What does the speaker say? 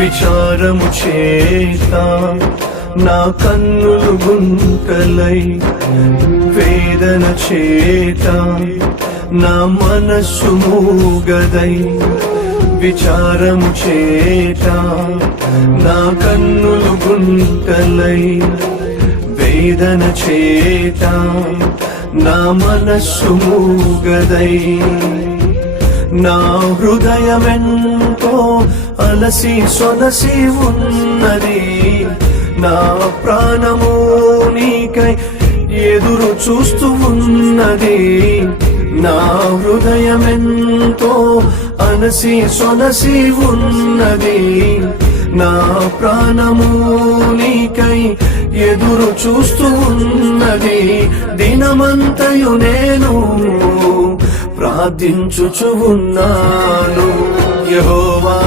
విచారము చేత నా కన్నులు గుంటలై, వేదన చేత నా మనస్సు మూగదై, విచారము చేత నా కన్నులు గుంటలై, వేదన చేత నా మనస్సు మూగదై, నా హృదయమెంతో అలసి సొలసి ఉన్నది, నా ప్రాణము నీకై ఎదురు చూస్తూ ఉన్నది, నా హృదయమెంతో అలసి సొలసి ఉన్నది, నా ప్రాణము నీకై ఎదురు చూస్తూ ఉన్నది. దినమంతయు నేను ప్రార్థించుచు ఉన్నాను యెహోవా.